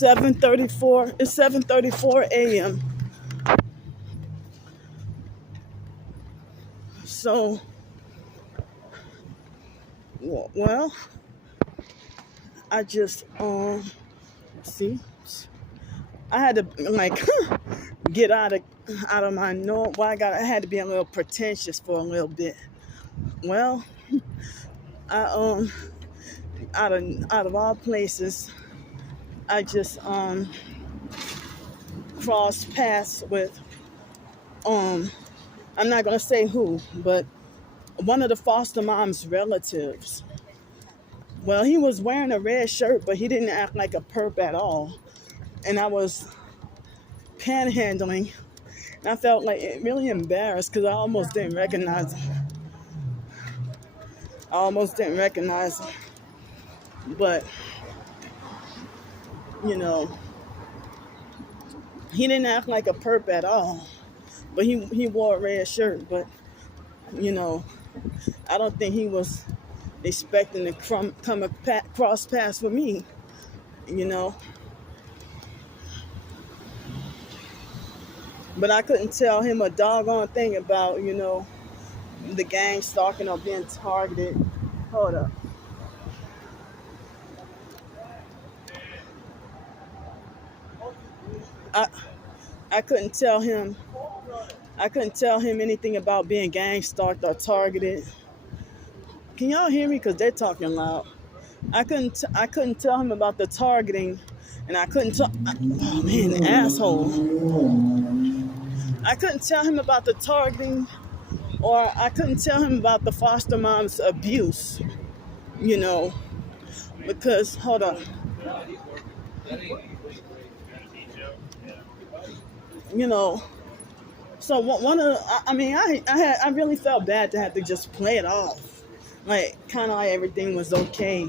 7:34. It's 7:34 a.m. So, well, I just see, I had to like get out of my norm. Well, I had to be a little pretentious for a little bit. Well, I out of all places, I just crossed paths with I'm not gonna say who, but one of the foster mom's relatives. Well, he was wearing a red shirt, but he didn't act like a perp at all. And I was panhandling, and I felt like really embarrassed because I almost didn't recognize him. But you know, he didn't act like a perp at all. But he wore a red shirt. But you know, I don't think he was expecting to come across paths with me. You know, but I couldn't tell him a doggone thing about the gang stalking or being targeted. Hold up. I I couldn't tell him anything about being gang stalked or targeted. Can y'all hear me? Because they're talking loud. I couldn't tell him about the targeting, and I couldn't tell. Oh man, the asshole! I couldn't tell him about the targeting, or I couldn't tell him about the foster mom's abuse. Because hold on. So one of I really felt bad to have to just play it off, like kind of like everything was okay.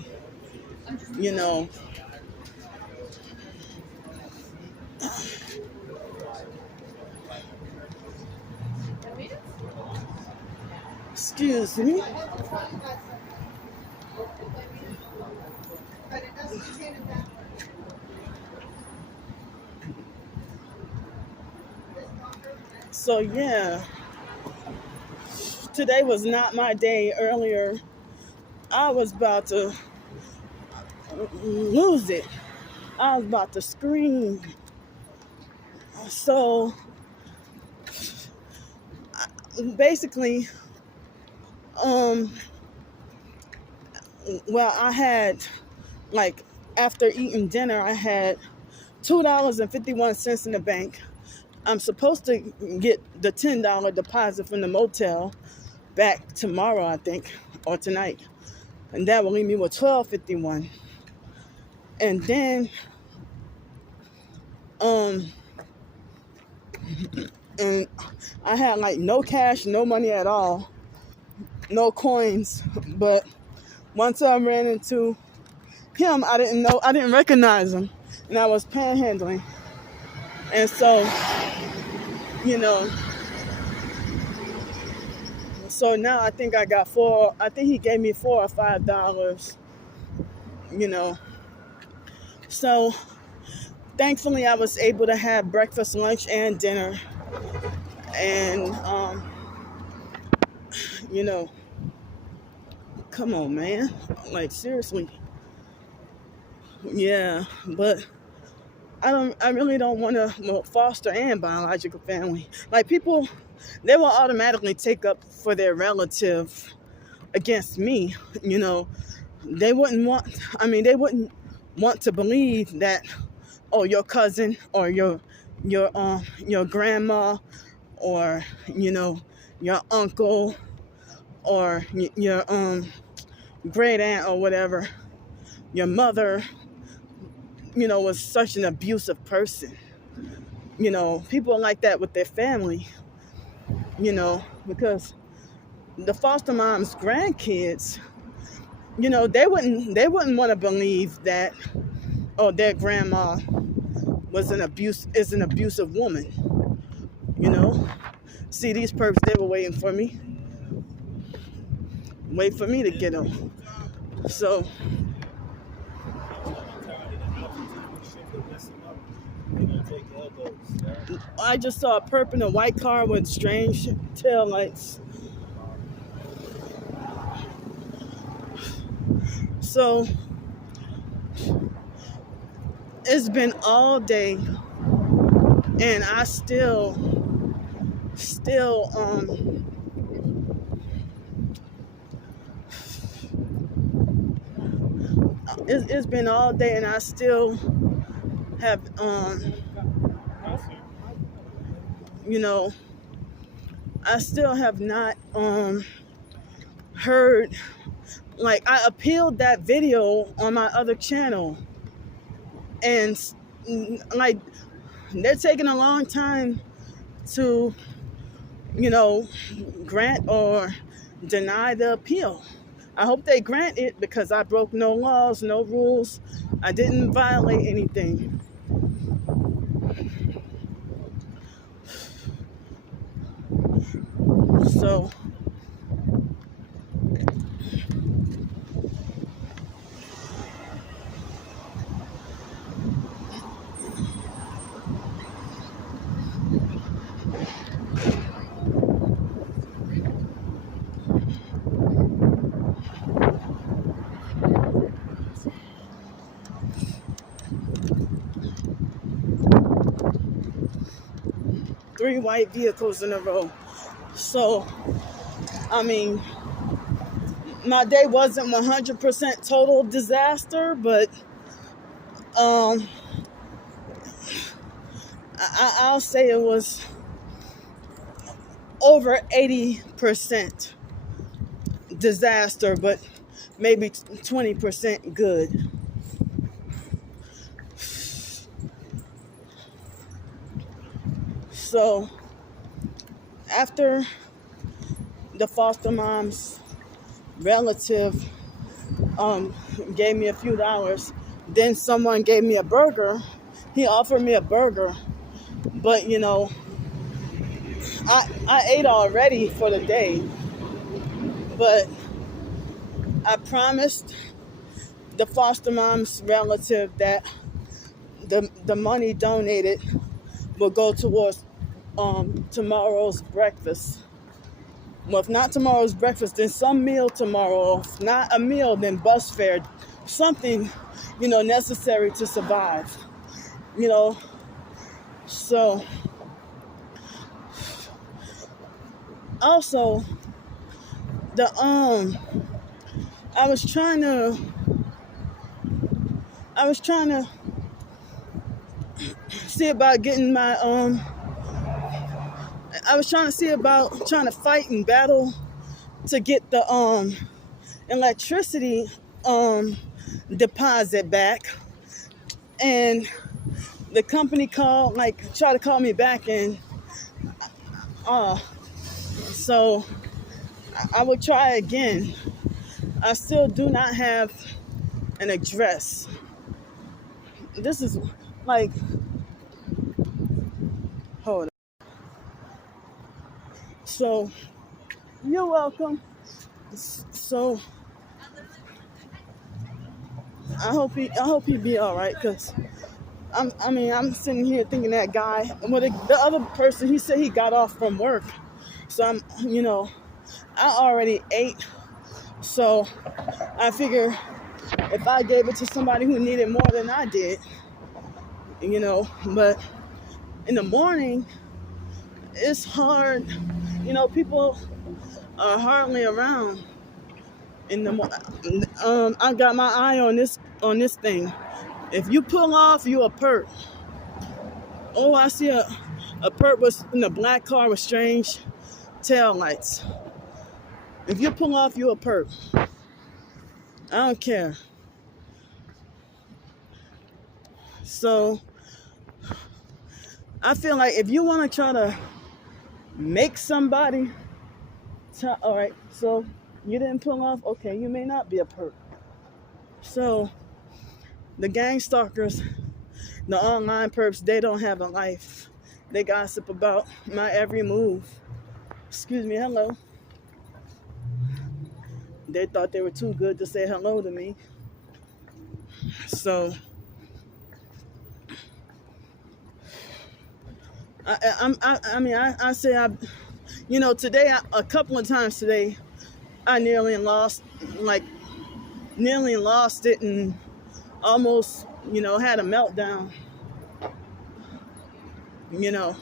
Excuse me. So yeah, today was not my day. Earlier, I was about to lose it. I was about to scream. So basically, well, I had after eating dinner, I had $2.51 in the bank. I'm supposed to get the $10 deposit from the motel back tomorrow, I think, or tonight. And that will leave me with $12.51. And then and I had no cash, no money at all, no coins. But once I ran into him, I didn't recognize him, and I was panhandling. And so, so now I think I got I think he gave me $4 or $5, So thankfully I was able to have breakfast, lunch, and dinner. And, come on, man. Seriously. Yeah, but I really don't want to foster and biological family. People, they will automatically take up for their relative against me. They wouldn't want to believe that, oh, your cousin or your grandma or your uncle or your great aunt or whatever, your mother, was such an abusive person. People like that with their family, because the foster mom's grandkids, they wouldn't want to believe that, oh, their grandma is an abusive woman. See, these perps, they were waiting for me to get them. So I just saw a perp in a white car with strange tail lights. So it's been all day and I still it's been all day and I still have you know, I still have not heard, like, I appealed that video on my other channel and like they're taking a long time to, you know, grant or deny the appeal. I hope they grant it because I broke no laws, no rules. I didn't violate anything. So three white vehicles in a row. So, I mean, my day wasn't 100% total disaster, but I'll say it was over 80% disaster, but maybe 20% good. So after the foster mom's relative gave me a few dollars, then someone gave me a burger. He offered me a burger, but you know, I ate already for the day, but I promised the foster mom's relative that the money donated will go towards tomorrow's breakfast. Well, if not tomorrow's breakfast, then some meal tomorrow. If not a meal, then bus fare. Something, you know, necessary to survive. You know, so also the I was trying to see about getting my I was trying to see about trying to fight and battle to get the electricity deposit back, and the company called, like, tried to call me back, and so I will try again. I still do not have an address. This is like, hold on. So you're welcome. So I hope he be all right, because I'm sitting here thinking that guy, well, the other person, he said he got off from work. So I'm, you know, I already ate. So I figure if I gave it to somebody who needed more than I did, you know, but in the morning, it's hard. You know, people are hardly around in the morning. I got my eye on this thing. If you pull off, you a perp. Oh, I see a perp was in a black car with strange tail lights. If you pull off, you a perp. I don't care. So I feel like if you want to try to make somebody, all right, so you didn't pull off, okay, you may not be a perp. So the gang stalkers, the online perps, they don't have a life. They gossip about my every move. Excuse me, hello. They thought they were too good to say hello to me. So I say today, a couple of times today, I like, nearly lost it and almost, had a meltdown, you know.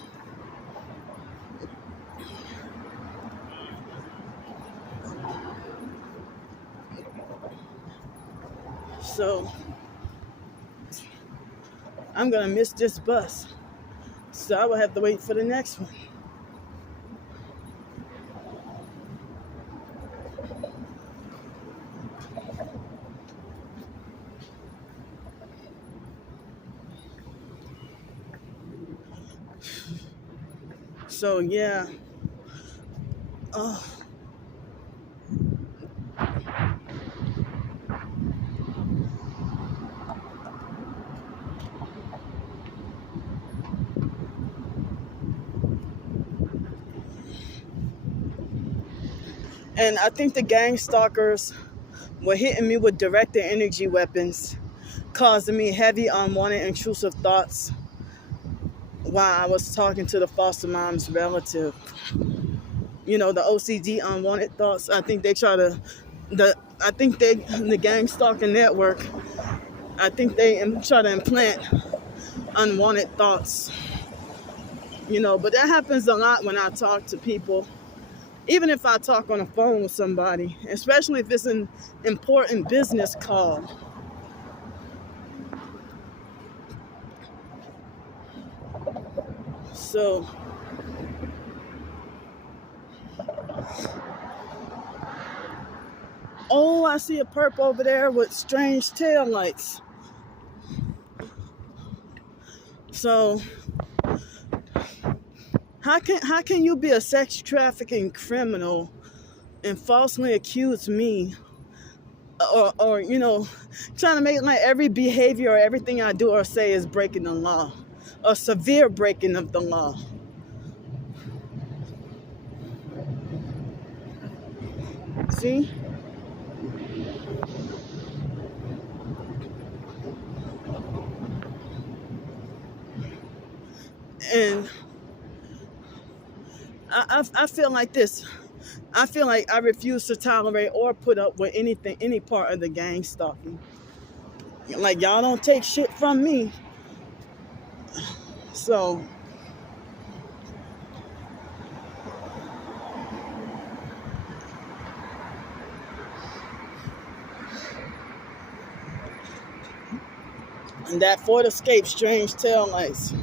So I'm going to miss this bus. So I will have to wait for the next one. So, yeah. Oh. And I think the gang stalkers were hitting me with directed energy weapons, causing me heavy, unwanted, intrusive thoughts while I was talking to the foster mom's relative. The OCD, unwanted thoughts. I think they try to, the gang stalking network, I think they try to implant unwanted thoughts. But that happens a lot when I talk to people. Even if I talk on the phone with somebody, especially if it's an important business call. So, oh, I see a perp over there with strange tail lights. So, how can you be a sex trafficking criminal and falsely accuse me, or trying to make it like every behavior or everything I do or say is breaking the law, a severe breaking of the law? See? And I feel like this. I feel like I refuse to tolerate or put up with any part of the gang stalking. Like, y'all don't take shit from me. So, and that Ford Escape, strange tail lights.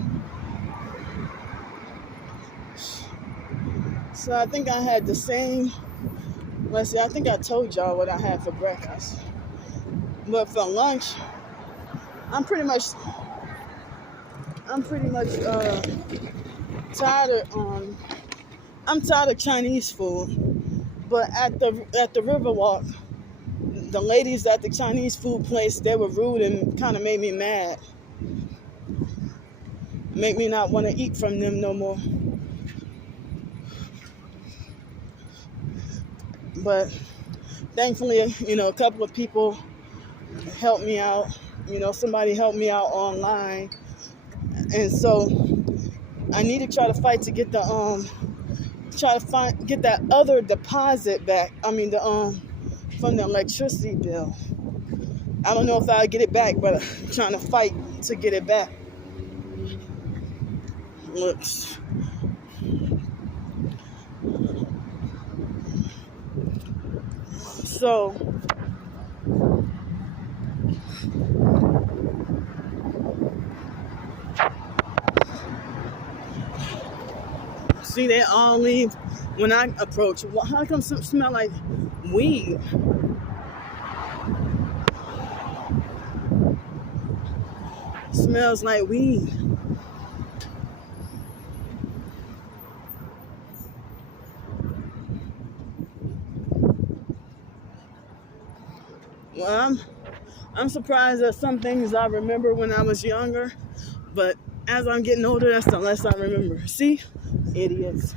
So I think I had the same. Let's see, I think I told y'all what I had for breakfast. But for lunch, I'm pretty much tired of I'm tired of Chinese food. But at the Riverwalk, the ladies at the Chinese food place, they were rude and kind of made me mad. Make me not want to eat from them no more. But thankfully, a couple of people helped me out. Somebody helped me out online. And so I need to try to fight to get get that other deposit back. From the electricity bill. I don't know if I'll get it back, but I'm trying to fight to get it back. Looks. So, see, they all leave when I approach. Well, how come some smell like weed? Smells like weed. Well, I'm surprised at some things I remember when I was younger, but as I'm getting older, that's the less I remember. See? Idiots.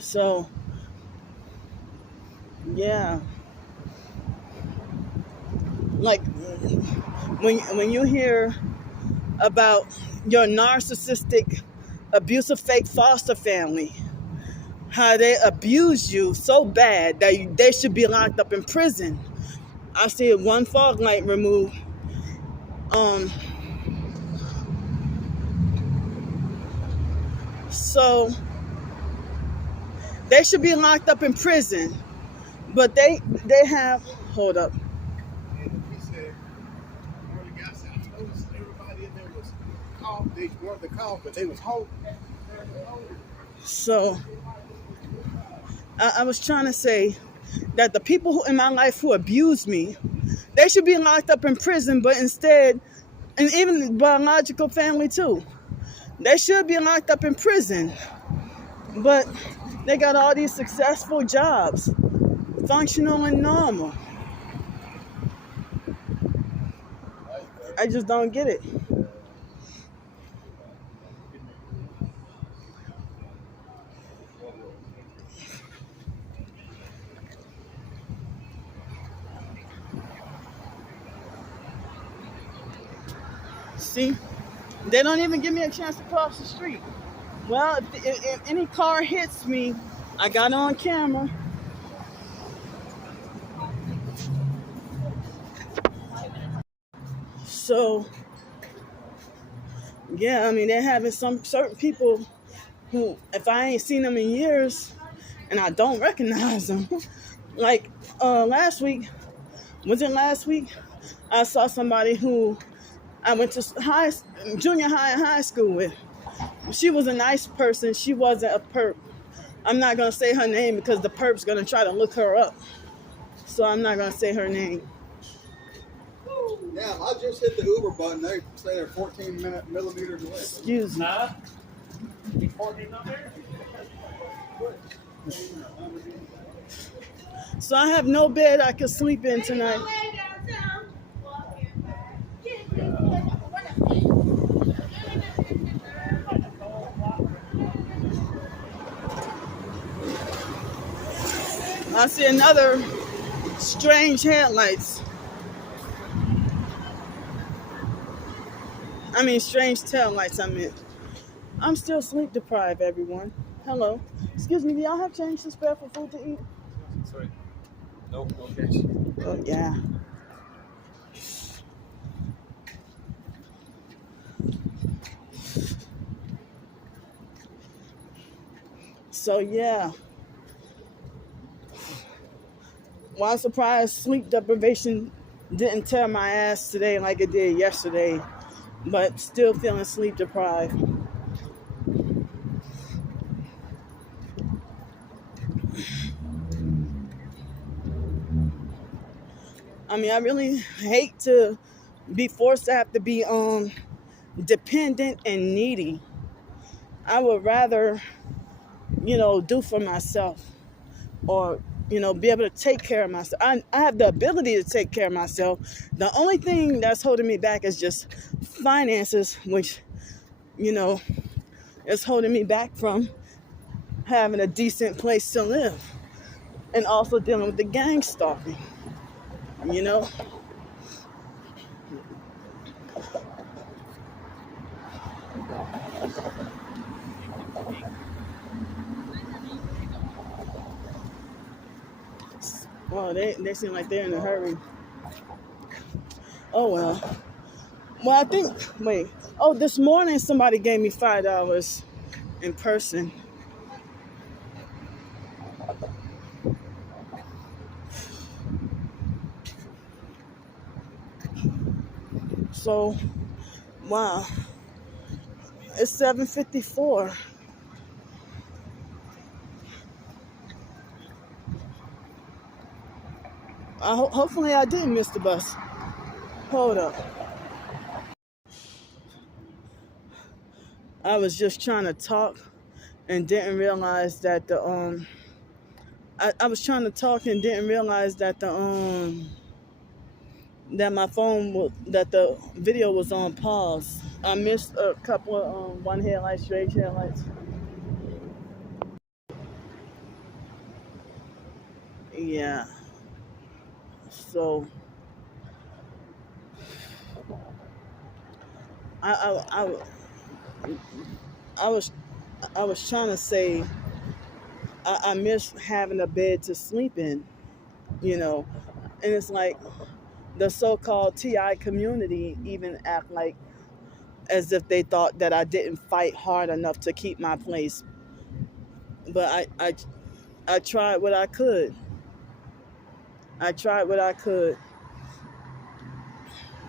So, yeah. Like, when you hear about your narcissistic, abusive, fake foster family, how they abuse you so bad that they should be locked up in prison. I see one fog light removed. So they should be locked up in prison, but they have. Hold up. He said, one of the guys said, I noticed everybody in there was called. They weren't the call, but they was home. So I was trying to say that the people who in my life who abused me, they should be locked up in prison, but instead, and even biological family too, they should be locked up in prison. But they got all these successful jobs, functional and normal. I just don't get it. See, they don't even give me a chance to cross the street. Well, if any car hits me, I got it on camera. So, yeah, I mean, they're having some certain people who, if I ain't seen them in years and I don't recognize them, like last week, was it last week? I saw somebody who I went to junior high and high school with. She was a nice person. She wasn't a perp. I'm not going to say her name because the perp's going to try to look her up. So I'm not going to say her name. Yeah, I just hit the Uber button. They say they're 14 millimeters away. Excuse me. 14 up there? So I have no bed I can sleep in tonight. I see another strange headlights. I mean, strange tail lights, I meant. I'm still sleep deprived, everyone. Hello. Excuse me, do y'all have change to spare for food to eat? Sorry. No cash. Oh, yeah. So, yeah. Well, I'm surprised sleep deprivation didn't tear my ass today like it did yesterday, but still feeling sleep deprived. I mean, I really hate to be forced to have to be dependent and needy. I would rather, do for myself or, be able to take care of myself. I have the ability to take care of myself. The only thing that's holding me back is just finances, which, is holding me back from having a decent place to live and also dealing with the gang stalking, Well, they seem like they're in a hurry. Oh, well. Well, I think, this morning somebody gave me $5 in person. So, wow. It's 7:54. Hopefully I didn't miss the bus. Hold up. I was just trying to talk and didn't realize that I was trying to talk and didn't realize that that my phone that the video was on pause. I missed a couple of one headlight, straight headlights. Yeah. So I I, I, I was I was trying to say I miss having a bed to sleep in, you know, and it's like the so-called TI community even act like as if they thought that I didn't fight hard enough to keep my place. But I tried what I could. I tried what I could.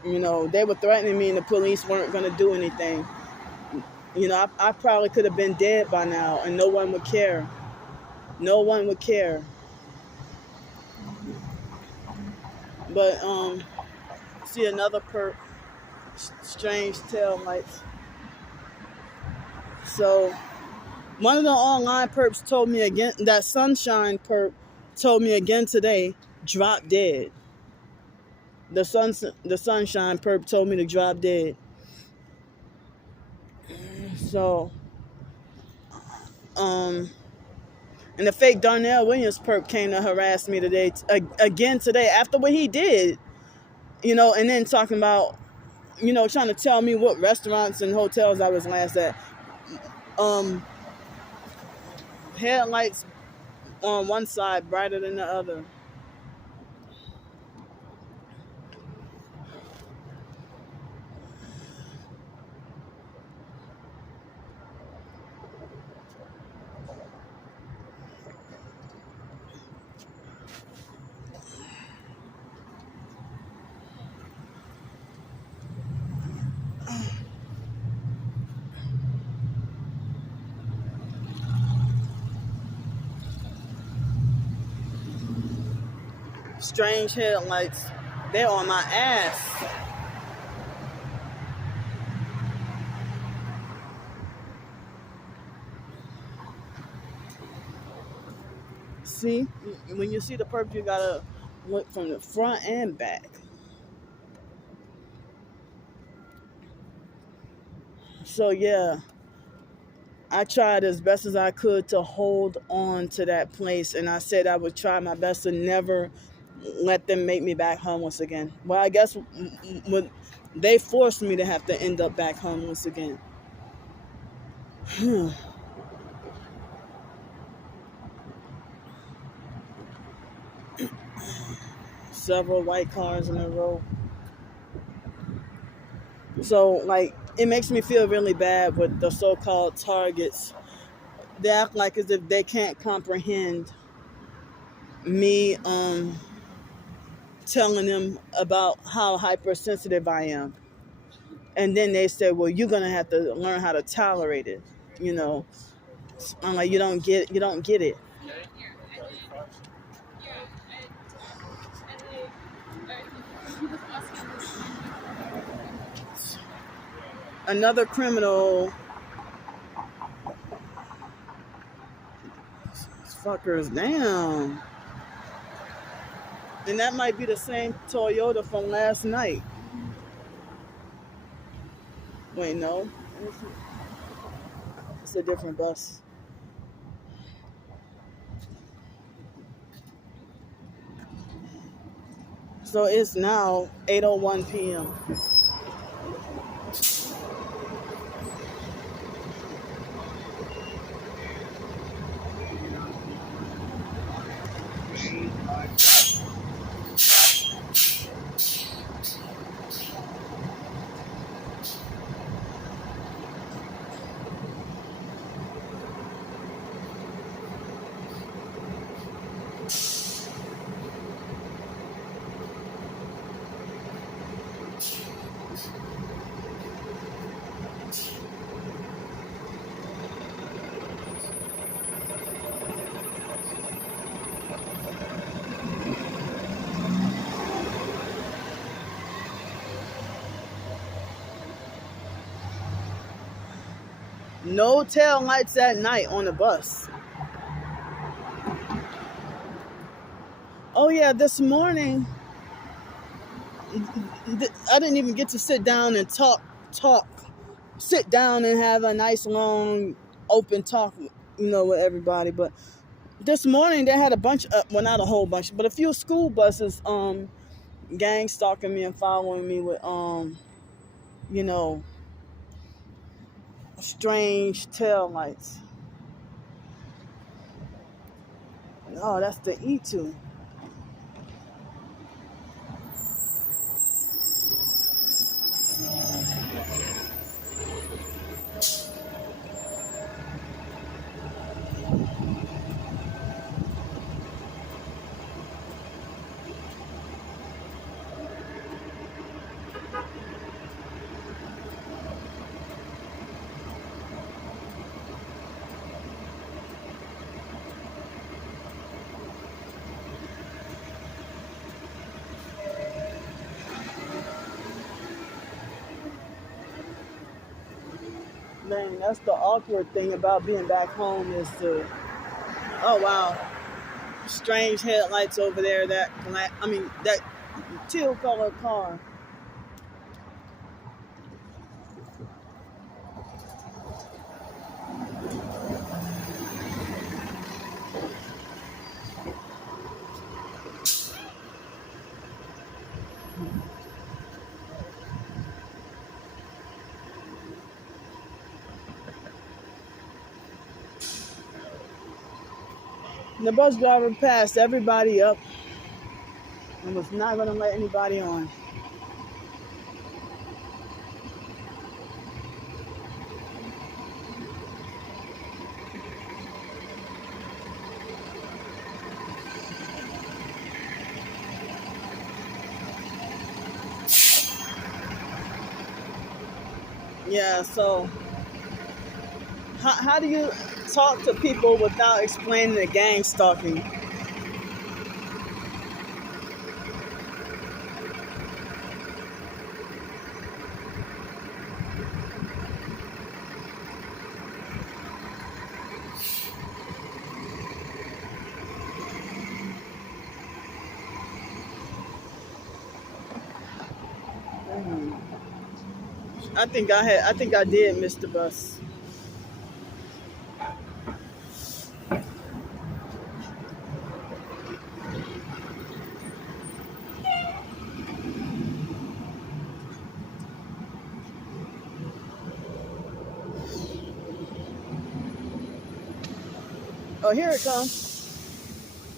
You know, they were threatening me and the police weren't going to do anything. You know, I probably could have been dead by now and no one would care. No one would care. But, see another perp, strange tail lights. So, one of the online perps told me again, that sunshine perp told me again today, drop dead. The sunshine perp told me to drop dead. So, and the fake Darnell Williams perp came to harass me today, again today, after what he did, you know, and then talking about, you know, trying to tell me what restaurants and hotels I was last at. Headlights on one side brighter than the other. Strange headlights. They're on my ass. See, when you see the perp, you gotta look from the front and back. So yeah, I tried as best as I could to hold on to that place, and I said I would try my best to never let them make me back homeless again. Well, I guess they forced me to have to end up back homeless again. Several white cars in a row. So, like, it makes me feel really bad with the so-called targets. They act like as if they can't comprehend me telling them about how hypersensitive I am. And then they say, well, you're going to have to learn how to tolerate it. You know, I'm like, you don't get it. Another criminal. Fuckers down. And that might be the same Toyota from last night. Wait, no. It's a different bus. So it's now 8:01 p.m. No tail lights at night on the bus. Oh yeah, this morning I didn't even get to sit down and talk. Sit down and have a nice long open talk, you know, with everybody. But This morning they had a bunch of, well, not a whole bunch, but a few school buses gang stalking me and following me with you know, strange tail lights. Oh, that's the E2. Man, that's the awkward thing about being back home is the, oh wow, strange headlights over there. That that teal colored car. The bus driver passed everybody up and was not going to let anybody on. Yeah, so how do you talk to people without explaining the gang stalking? I think I did miss the bus. Oh, here it comes.